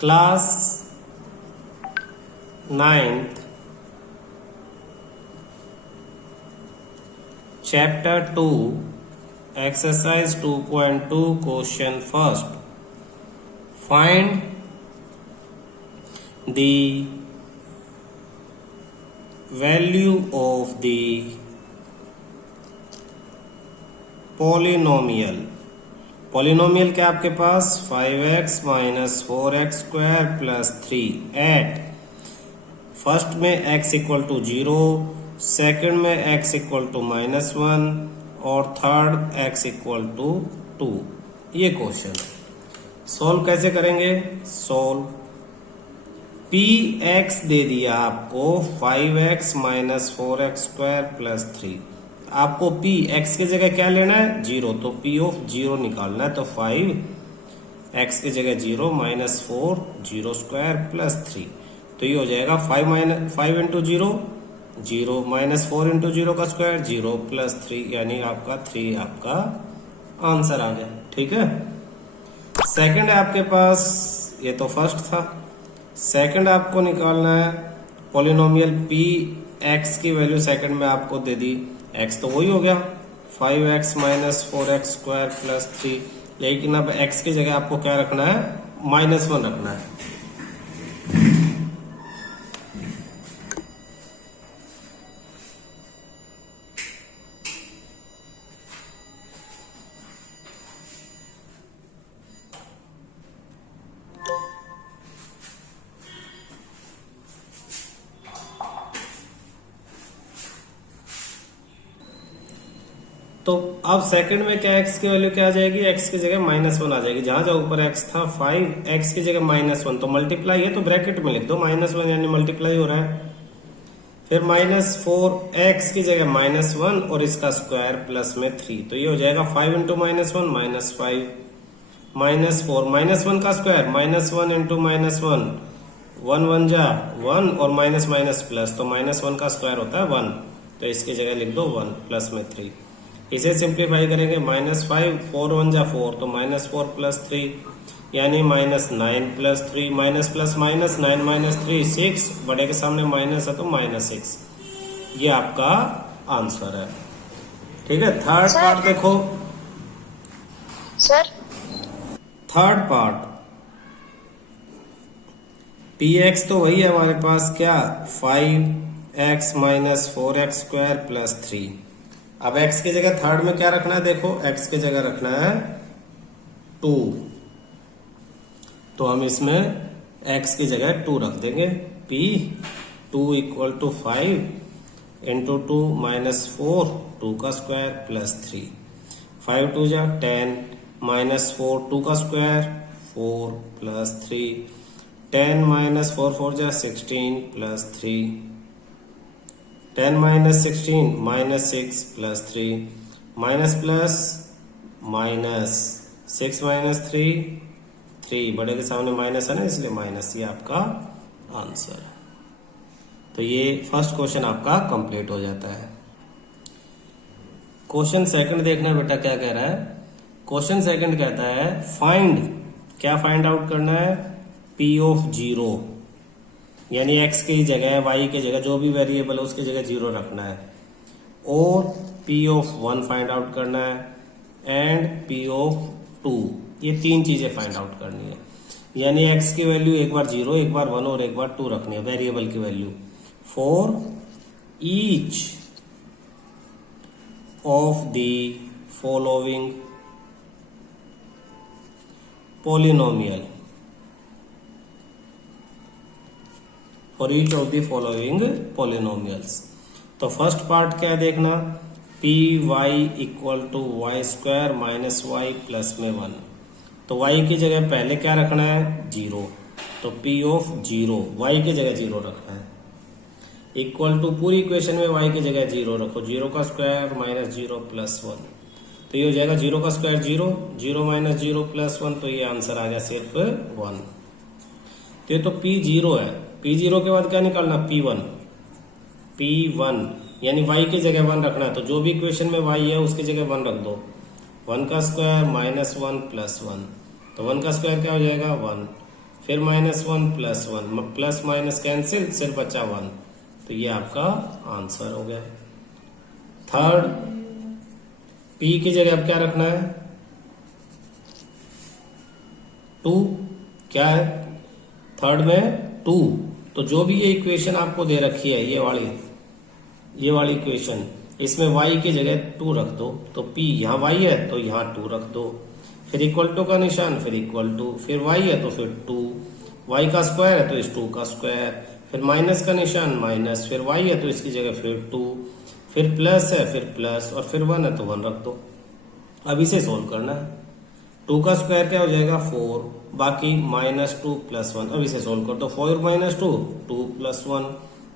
Class 9th chapter 2 exercise 2.2 question first find the value of the polynomial. Polynomial क्या आपके पास 5x minus 4x square plus 3 at first में x equal to 0, second में x equal to -1 और third x equal to 2। ये question solve कैसे करेंगे? Solve px दे दिया आपको 5x minus 4x square plus 3। आपको p x की जगह क्या लेना है? 0, तो p ऑफ 0 निकालना है। तो 5 x की जगह 0 माइनस 4 0 स्क्वायर प्लस 3, तो ये हो जाएगा 5 इंटू 0 0 माइनस 4 इंटू 0 का स्क्वायर 0 प्लस 3, यानी आपका 3 आपका आंसर आ गया। ठीक है, सेकंड है आपके पास, ये तो फर्स्ट था। सेकंड आपको निकालना है पॉलिनोमियल p x की वैल्यू सेकंड में आपको दे दी, x तो वही हो गया 5x minus 4x square plus 3, लेकिन अब x की जगह आपको क्या रखना है? -1 रखना है। तो अब सेकंड में क्या x की वैल्यू क्या आ जाएगी? x की जगह -1 आ जाएगी। जहां जहां ऊपर x था 5, x की जगह -1, तो मल्टीप्लाई है तो ब्रैकेट में लिख दो -1, यानी मल्टीप्लाई हो रहा है। फिर -4x की जगह -1 और इसका स्क्वायर प्लस में 3, तो ये हो जाएगा 5 इंटू -1 -5 -4 -1 का स्क्वायर -1 इंटू -1 1 1 जा 1 और माइनस माइनस प्लस, तो -1 का स्क्वायर होता है 1, तो इसकी जगह लिख दो 1 प्लस में 3। इसे सिंप्लीफाई करेंगे -5 4 1 जा 4, तो -4 प्लस 3 यानी -9 plus 3 minus plus minus 9 minus 3 6, बड़े के सामने माइनस है तो -6। ये आपका आंसर है। ठीक है, थर्ड पार्ट देखो सर। थर्ड पार्ट px तो वही है हमारे पास, क्या 5x minus 4x square plus 3। अब x की जगह थर्ड में क्या रखना है? देखो x की जगह रखना है 2, तो हम इसमें x की जगह 2 रख देंगे। p 2 equal to 5 into 2 minus 4 2 का स्क्वायर प्लस 3, 5 2 जा 10 माइनस 4 2 का स्क्वायर 4 प्लस 3, 10 माइनस 4 4 जा 16 plus 3, 10 minus 16 minus 6 plus 3, minus plus minus 6 minus 3 बड़े के सामने माइनस है ना, इसलिए माइनस। ये आपका आंसर है। तो ये फर्स्ट क्वेश्चन आपका कंप्लीट हो जाता है। क्वेश्चन सेकंड देखना बेटा क्या कह रहा है। क्वेश्चन सेकंड कहता है फाइंड, क्या फाइंड आउट करना है? p ऑफ 0, यानी x की जगह y की जगह जो भी वेरिएबल है उसकी जगह 0 रखना है, और p ऑफ 1 फाइंड आउट करना है एंड p ऑफ 2। ये तीन चीजें फाइंड आउट करनी है, यानी x की वैल्यू एक बार 0 एक बार 1 और एक बार 2 रखनी है, वेरिएबल की value for each of the following polynomial, for each of the following polynomials. तो फर्स्ट पार्ट क्या है देखना, P y equal to y square minus y plus में 1, तो y की जगह पहले क्या रखना है? 0, तो p ऑफ 0 y की जगह 0 रखना है, इक्वल टू पूरी इक्वेशन में y की जगह 0 रखो, 0 का स्क्वायर माइनस 0 प्लस 1, तो ये हो जाएगा 0 का स्क्वायर 0, 0 माइनस 0 प्लस 1, तो ये आंसर आ गया सिर्फ 1। तो ये तो p0 है, p0 के बाद क्या निकालना? p1 यानी y की जगह 1 रखना है, तो जो भी इक्वेशन में y है उसकी जगह 1 रख दो। 1 का स्क्वायर माइनस 1 प्लस 1, तो 1 का स्क्वायर क्या हो जाएगा? 1। फिर -1 +1, प्लस माइनस कैंसिल, सिर्फ बचा 1। तो ये आपका आंसर हो गया। थर्ड, p की जगह अब क्या रखना है, 2। क्या है थर्ड में 2, तो जो भी ये इक्वेशन आपको दे रखी है, ये वाली इक्वेशन, इसमें y की जगह 2 रख दो। तो p यहाँ y है तो यहाँ 2 रख दो, फिर इक्वल टू का निशान, फिर इक्वल टू, फिर y है तो फिर 2, y का स्क्वायर है तो इस 2 का स्क्वायर, फिर माइनस का निशान माइनस, फिर y है तो इसकी जगह फिर 2, फिर प्लस है फिर प्लस, और फिर 1 है तो 1 रख दो। अब इसे सोल्व करना है। 2 का स्क्वायर क्या हो जाएगा 4, बाकी -2 + 1। अब इसे सोल्व कर दो, 4 - 2 2 + 1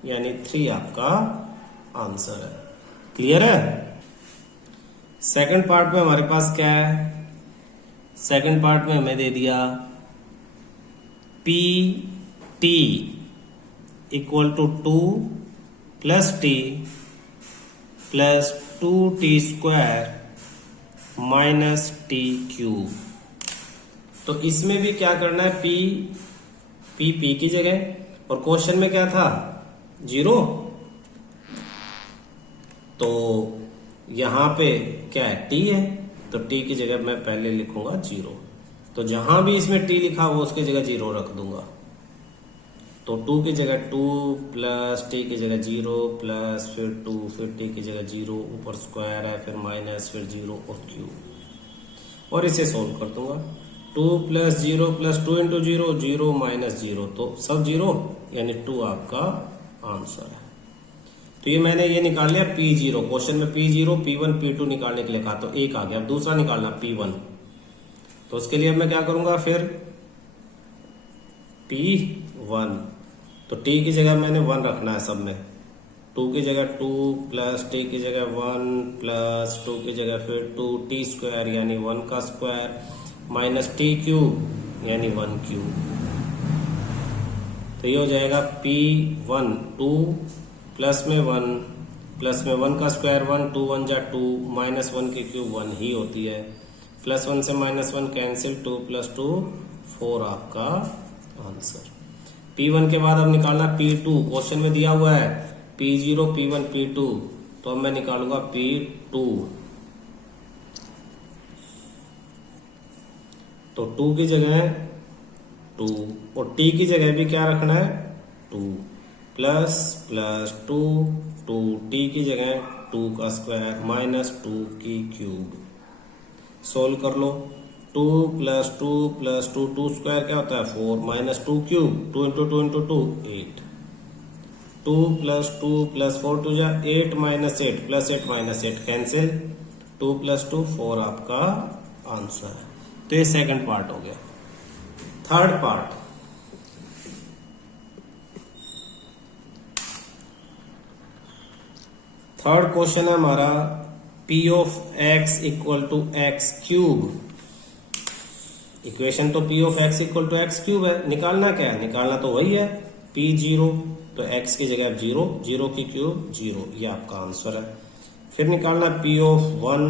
यानी 3 आपका आंसर है। क्लियर है। सेकंड पार्ट में हमारे पास क्या है, सेकंड पार्ट में हमें दे दिया PT = 2 + t + 2t² -t³। तो इसमें भी क्या करना है, p की जगह, और क्वेश्चन में क्या था 0, तो यहां पे क्या है t है, तो t की जगह मैं पहले लिखूंगा 0। तो जहां भी इसमें t लिखा हुआ उसकी जगह 0 रख दूंगा। तो 2 की जगह 2 + t की जगह 0 प्लस फिर 2 फिर t की जगह 0, ऊपर स्क्वायर है, फिर माइनस, फिर 0 और क्यूब, और इसे सोल्व कर दूंगा। 2 + 0 + 2 × 0 0 - 0, तो सब 0 यानी 2 आपका आंसर है। तो ये मैंने ये निकाल लिया P0, क्वेश्चन में P0 P1 P2 निकालने के लिए कहा, तो एक आ गया। अब दूसरा निकालना P1, तो उसके लिए अब मैं क्या करूंगा, फिर P1, तो t की जगह मैंने 1 रखना है सब में, 2 की जगह 2 + t की जगह 1 + 2 की जगह फिर 2t² यानी 1 का स्क्वायर -t³ यानी 1³ तो ये हो जाएगा P1 2 प्लस में 1 प्लस में 1 का स्क्वायर 1, 2 1 जा 2, -1 की क्यूब 1 ही होती है, +1 से -1 कैंसिल, 2 + 2 4 आपका आंसर। P1 के बाद अब निकालना P2, क्वेश्चन में दिया हुआ है P0 P1 P2, तो अब मैं निकालूंगा P2। तो 2 की जगह 2 और t की जगह भी क्या रखना है 2 प्लस 2 2 t की जगह 2 का स्क्वायर -2 की क्यूब। सोल्व कर लो, 2 + 2 + 2 2 स्क्वायर क्या होता है 4 -2 क्यूब, 2 × 2 × 2 8, 2 + 2 + 4 2 जा 8 -8 +8 -8 कैंसिल, 2 + 2 4 आपका आंसर है। तो ये सेकंड पार्ट हो गया। थर्ड पार्ट, थर्ड क्वेश्चन है हमारा P of x = x³। Equation तो P of x = x³ है, निकालना क्या है, निकालना तो वही है P0, तो x की जगह 0, 0 की क्यूब 0, ये आपका आंसर है। फिर निकालना P of 1,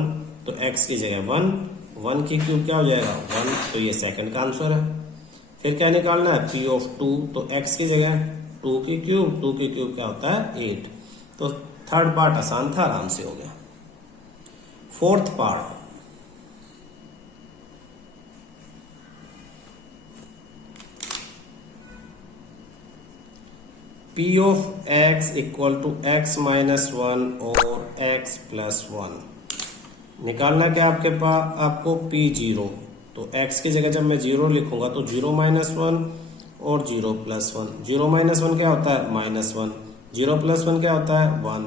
तो x की जगह 1, 1 की क्यूब क्या हो जाएगा 1, तो ये सेकंड का आंसर है। फिर क्या निकालना है P of 2, तो x की जगह 2 की क्यूब, 2 की क्यूब क्या होता है 8। तो थर्ड पार्ट आसान था, आराम से हो गया। Fourth part, P of x = x - 1 और x + 1। निकालना क्या आपके पास, आपको P0, तो x की जगह जब मैं 0 लिखूंगा तो 0 - 1 और 0 + 1। 0 - 1 क्या होता है -1, 0 + 1 क्या होता है 1,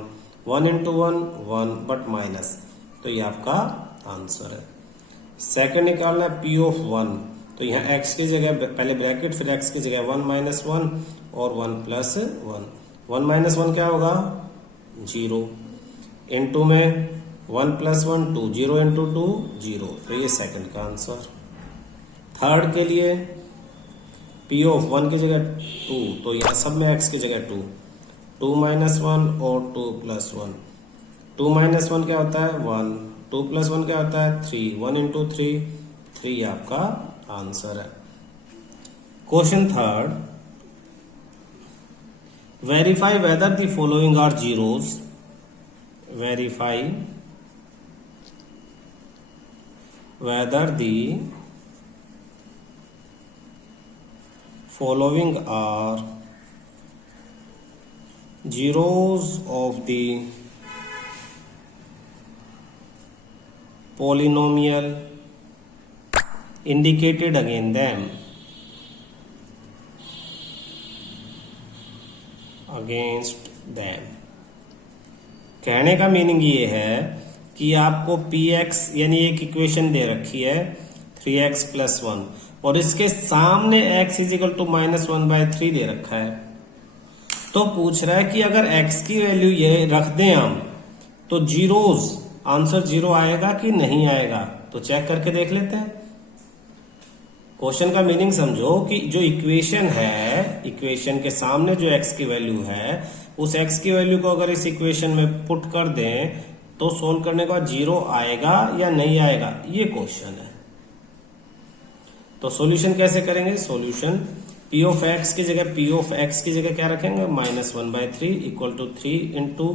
1 × 1 1 बट माइनस, तो ये आपका आंसर है। सेकंड निकालना P of 1, तो यहाँ x की जगह पहले ब्रैकेट, फिर x की जगह 1 - 1 और 1 + 1, 1 - 1 क्या होगा 0, इनटू में 1 + 1 2, 0 × 2 0, तो ये सेकंड का आंसर। थर्ड के लिए P of 1 की जगह 2, तो यहाँ सब में x की जगह 2, 2 - 1 और 2 + 1, 2 - 1 क्या होता है 1, 2 + 1 क्या होता है 3, 1 × 3 3 आपका आंसर है। Question third, verify whether the following are zeros, verify whether the following are zeros of the polynomial indicated again them against them। कहने का मीनिंग ये है कि आपको px यानी एक इक्वेशन दे रखी है 3x प्लस 1 और इसके सामने x इज इक्वल टू -1/3 दे रखा है। तो पूछ रहा है कि अगर x की वैल्यू ये रख दें हम तो जीरोज आंसर 0 आएगा कि नहीं आएगा, तो चेक करके देख लेते हैं। क्वेश्चन का मीनिंग समझो कि जो इक्वेशन है, इक्वेशन के सामने जो x की वैल्यू है, उस x की वैल्यू को अगर इस इक्वेशन में पुट कर दें तो सोल्व करने के बाद 0 आएगा या नहीं आएगा, ये क्वेश्चन है। तो सॉल्यूशन कैसे करेंगे? सॉल्यूशन p ऑफ x की जगह क्या रखेंगे? -1/3 इक्वल टू 3 इंटू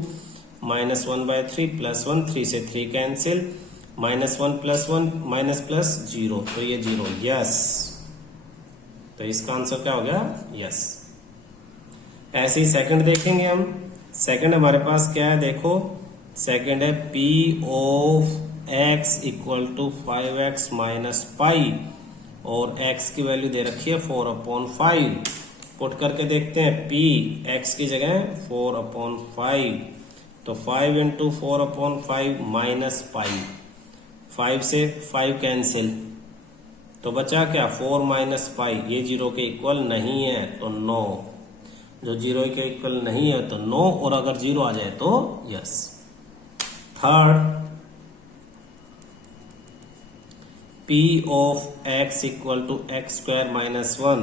-1/3 प्लस 1, 3 से 3 कैंसिल, -1 प्लस 1 माइनस प्लस 0, तो ये 0, यस। तो इसका आंसर क्या हो गया? यस। ऐसे ही सेकंड देखेंगे हम। सेकंड हमारे पास क्या है? देखो सेकंड है p of x equal to 5x minus pi और x की वैल्यू दे रखी है 4/5। पुट करके देखते हैं p x की जगह 4/5, तो 5 इंटू 4/5 माइनस पाई, 5 से 5 कैंसिल, तो बचा क्या? 4 माइनस पाई। ये 0 के इक्वल नहीं है तो नो, जो 0 के इक्वल नहीं है तो नो, और अगर 0 आ जाए तो yes. Third, p of x equal to x² minus 1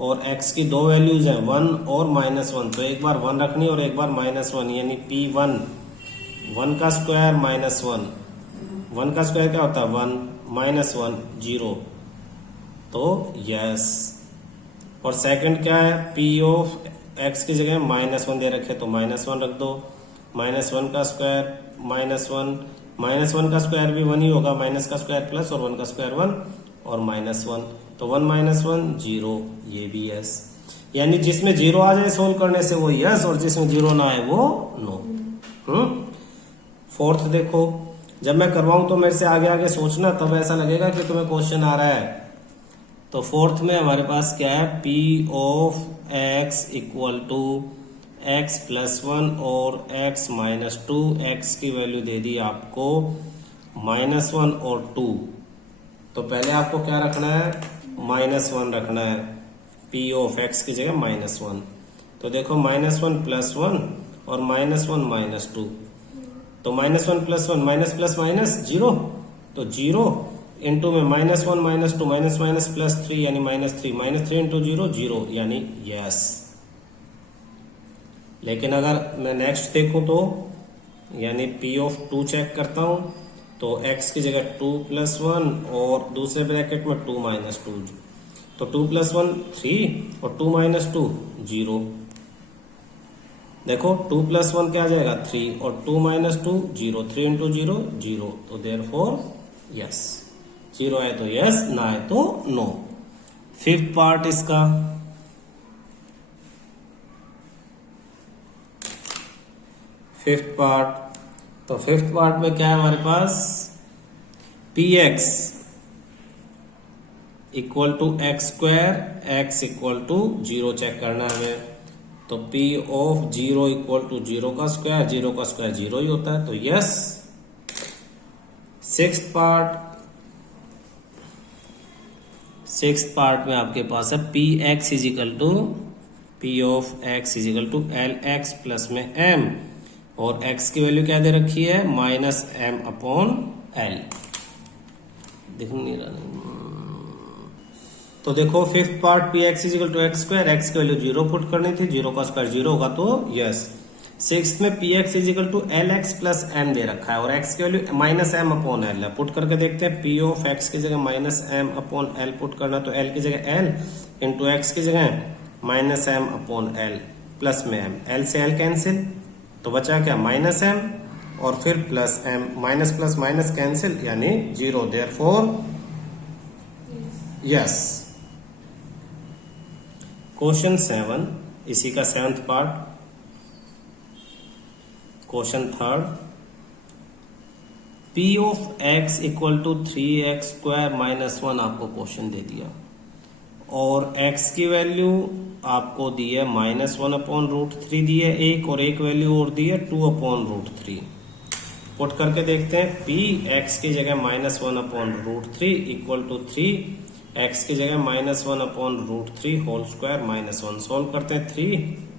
और x की दो वैल्यूज हैं 1 और -1, तो एक बार 1 रखनी और एक बार -1, यानी p1 1 का स्क्वायर माइनस 1, 1 का स्क्वायर क्या होता है? 1 -1 0, तो यस। और सेकंड क्या है? p ऑफ x की जगह -1 दे रखे तो -1 रख दो, -1 का स्क्वायर -1, -1 का स्क्वायर भी 1 ही होगा, माइनस का स्क्वायर प्लस और 1 का स्क्वायर 1 और -1, तो 1 -1 0, ये भी यस। यानी जिसमें 0 आ जाए सोल्व करने से वो यस, और जिसमें 0 ना आए वो नो। फोर्थ देखो, जब मैं करवाऊं तो मेरे से आगे आगे सोचना, तब ऐसा लगेगा कि तुम्हें क्वेश्चन आ रहा है। तो फोर्थ में हमारे पास क्या है? p of x equal to x plus 1 और x माइनस 2, x की वैल्यू दे दी आपको -1 और 2, तो पहले आपको क्या रखना है? -1 रखना है, p ऑफ x की जगह -1। तो देखो -1 प्लस 1 और -1 माइनस 2, तो -1 प्लस 1 माइनस प्लस माइनस 0, तो 0 इंटू में -1 माइनस 2 माइनस माइनस प्लस 3 यानी -3 इंटू 0 0, यानी यस। लेकिन अगर मैं नेक्स्ट देखूं तो यानी p ऑफ 2 चेक करता हूं, तो x की जगह 2 प्लस 1 और दूसरे ब्रैकेट में 2 माइनस 2, तो 2 प्लस 1 3 और 2 माइनस 2 0। देखो 2 प्लस 1 क्या आ जाएगा? 3 और 2 माइनस 2 0, 3 इंटू 0 0, तो देयरफॉर यस। 0 आए तो यस, ना आए तो नो। फिफ्थ पार्ट इसका, फिफ्थ पार्ट, तो फिफ्थ पार्ट में क्या है हमारे पास? px equal to x², x equal to 0 check करना है हमें। तो p ऑफ 0 इक्वल टू 0 का स्क्वायर, 0 का स्क्वायर 0 ही होता है, तो यस। सिक्स्थ पार्ट में आपके पास है px is equal to p of x is equal to lx plus में m, और x की वैल्यू क्या दे रखी है? -m/l। दिख नहीं रहा। तो देखो fifth part px is equal to x², x की वैल्यू 0 पुट करनी थी, 0 का स्क्वायर 0 होगा तो यस। सिक्स में P X is equal to L X plus M दे रखा है और एक्स की value minus M upon L है। पुट करके देखते हैं, पी ऑफ एक्स की जगह minus M upon L put करना, तो एल की जगह एल इंटू एक्स की जगह minus M upon L plus में एम, एल से एल कैंसिल तो बचा क्या माइनस एम और फिर plus M, minus plus minus cancel यानी जीरो, देयरफॉर यस। क्वेश्चन 7 इसी का 7th part, question 3rd, P of x equal to 3x square minus 1 आपको क्वेश्चन दे दिया और x की वैल्यू आपको दी है -1 अपॉन रूट 3 दी है एक, और एक वैल्यू और दी है 2 अपॉन रूट 3। पुट करके देखते हैं, p x की जगह -1 upon root 3 equal to 3, x की जगह -1 upon root 3 whole square -1। Solve करते हैं, 3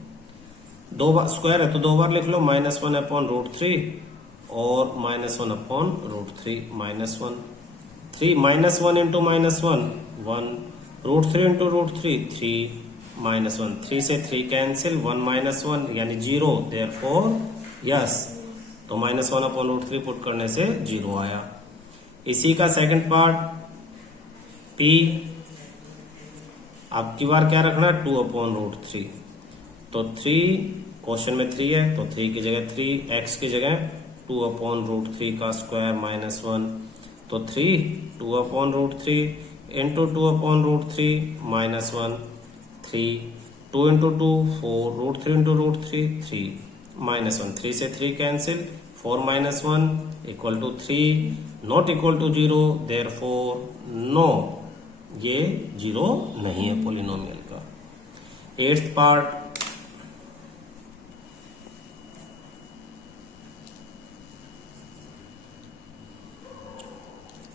दो बार स्क्वायर है तो दो बार लिख लो, -1 अपॉन रूट 3 और -1 upon root 3 -1, 3 -1 into -1 1, root 3 root रूट 3 3 -1, 3 से 3 कैंसिल, 1 -1 यानी 0, देयरफॉर यस। तो -1 अपॉन रूट 3 पुट करने से 0 आया। इसी का सेकंड पार्ट, p आपकी बार क्या रखना है 2 अपॉन रूट 3, तो 3 क्वेश्चन में 3 है तो 3 की जगह 3, x की जगह 2 अपॉन रूट 3 का स्क्वायर -1, तो 3 2 upon root 3 into 2 upon root 3 -1, 3 2 into 2 4, root 3 root रूट 3 3 -1, 3 से 3 cancel, 4 -1 equal to 3, not equal to 0, therefore no, ये 0 नहीं है पॉलिनोमियल का। 8th part,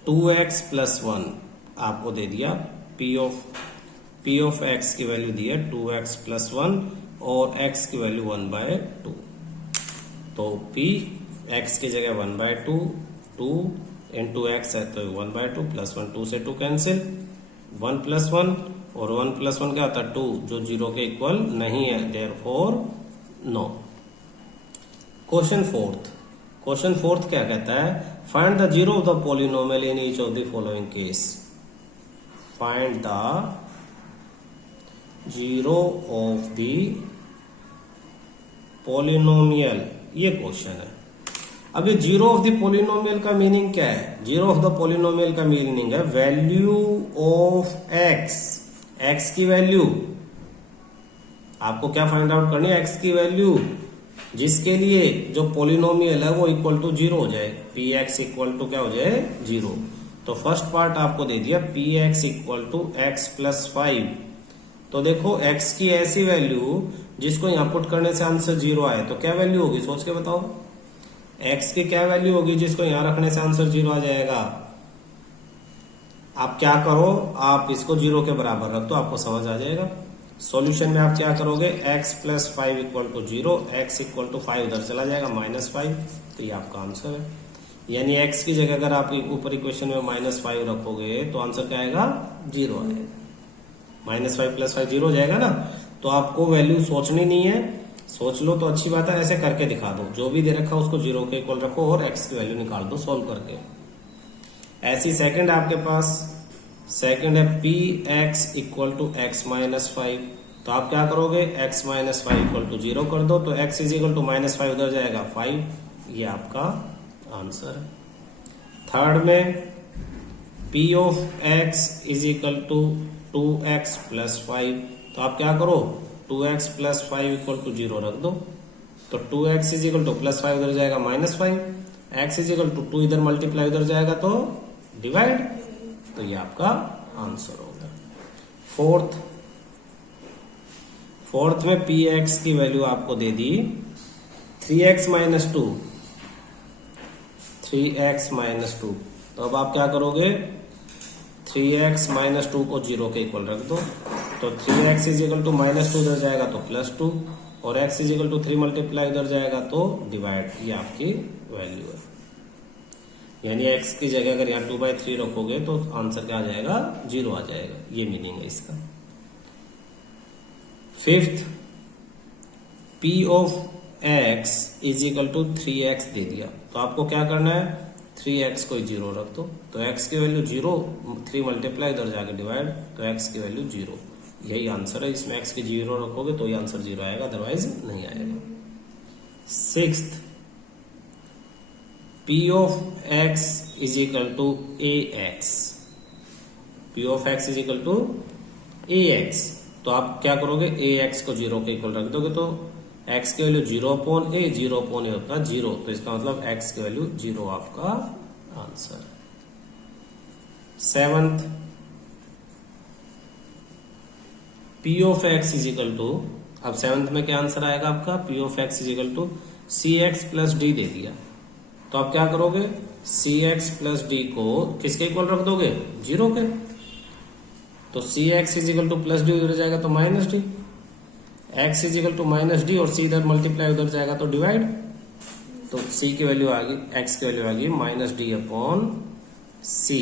to x plus 1 आपको दे दिया, p ऑफ x की वैल्यू दी है 2x प्लस 1 और x की वैल्यू 1/2, तो p x की जगह 1/2, 2 इंटू एक्स है तो 1/2 प्लस 1, 2 से 2 कैंसिल, 1 प्लस 1 और 1 प्लस 1 क्या आता है 2, जो 0 के इक्वल नहीं है, देयरफॉर नो। क्वेश्चन 4th क्या कहता है, find the zero of the polynomial in each of the following case. Find the zero of the polynomial, ये क्वेश्चन है। अब ये जीरो ऑफ द पॉलिनोमियल का मीनिंग क्या है, जीरो ऑफ द पॉलिनोमियल का मीनिंग है वैल्यू ऑफ एक्स की वैल्यू आपको क्या फाइंड आउट करनी है, एक्स की वैल्यू जिसके लिए जो पॉलिनोमियल है वो इक्वल टू 0 हो जाए, पी एक्स इक्वल टू क्या हो जाए 0। तो फर्स्ट पार्ट आपको दे दिया P x equal to x plus 5, तो देखो x की ऐसी वैल्यू जिसको यहां पुट करने से आंसर 0 आए, तो क्या वैल्यू होगी सोच के बताओ, x की क्या वैल्यू होगी जिसको यहां रखने से आंसर 0 आ जाएगा। आप क्या करो, आप इसको 0 के बराबर रख दो, आपको समझ आ जाएगा। सॉल्यूशन में आप क्या करोगे, x plus 5 equal to 0, x equal to 5 उधर चला जाएगा -5, तो ये आपका आंसर है। यानी x की जगह अगर आप ऊपर इक्वेशन में -5 रखोगे तो आंसर क्या आएगा 0 आएगा, -5 प्लस 5 0 हो जाएगा ना। तो आपको वैल्यू सोचनी नहीं है, सोच लो तो अच्छी बात है, ऐसे करके दिखा दो, जो भी दे रखा उसको 0 के इक्वल रखो और x की वैल्यू निकाल दो सोल्व करके। ऐसी सेकंड आपके पास, सेकंड है P x equal to x minus 5, तो आप क्या करोगे, x माइनस 5 इक्वल टू 0 कर दो, तो x इज इक्वल टू -5 उधर जाएगा 5, ये आपका आंसर है। थर्ड में p of x is equal to 2x plus 5, तो आप क्या करो 2x प्लस 5 इक्वल टू 0 रख दो, तो 2x is equal to plus 5 उधर जाएगा -5, x इज इक्वल टू 2 इधर मल्टीप्लाई उधर जाएगा तो डिवाइड, तो ये आपका आंसर होगा। फोर्थ में पी एक्स की वैल्यू आपको दे दी 3x माइनस 2, 3x माइनस 2, तो अब आप क्या करोगे 3x माइनस 2 को 0 के इक्वल रख दो, तो 3x इज इक्वल टू -2 उधर जाएगा तो +2 और x is equal to 3 multiply उधर जाएगा तो डिवाइड, ये आपकी वैल्यू है। यानी x की जगह अगर यहाँ 2/3 रखोगे तो आंसर क्या आ जाएगा 0 आ जाएगा, ये मीनिंग है इसका। Fifth, p of x is equal to 3x दे दिया, तो आपको क्या करना है, 3x को 0 रख दो, तो x की वैल्यू 0, 3 मल्टीप्लाई इधर जाके डिवाइड, तो x की वैल्यू 0, यही आंसर है। इसमें x की 0 रखोगे तो ये आंसर 0 आएगा, अदरवाइज नहीं आएगा। Sixth, p of x is equal to ax, p of x is equal to ax, तो आप क्या करोगे, ax को 0 के इक्वल रख दोगे, तो x की वैल्यू 0/a, 0/a होता है 0, तो इसका मतलब x की वैल्यू 0 आपका answer. Seventh, p of x is equal to, अब सेवंथ में क्या आंसर आएगा आपका, p of x is equal to cx plus d दे दिया, तो आप क्या करोगे, cx प्लस d को किसके इक्वल रख दोगे, 0 के, तो cx is equal to plus D उधर जाएगा तो minus D, x is equal to minus D, और c इधर मल्टीप्लाई उधर जाएगा तो डिवाइड, तो c की वैल्यू आ गई, x की वैल्यू आ गई माइनस डी अपॉन सी,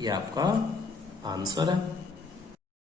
ये आपका आंसर है।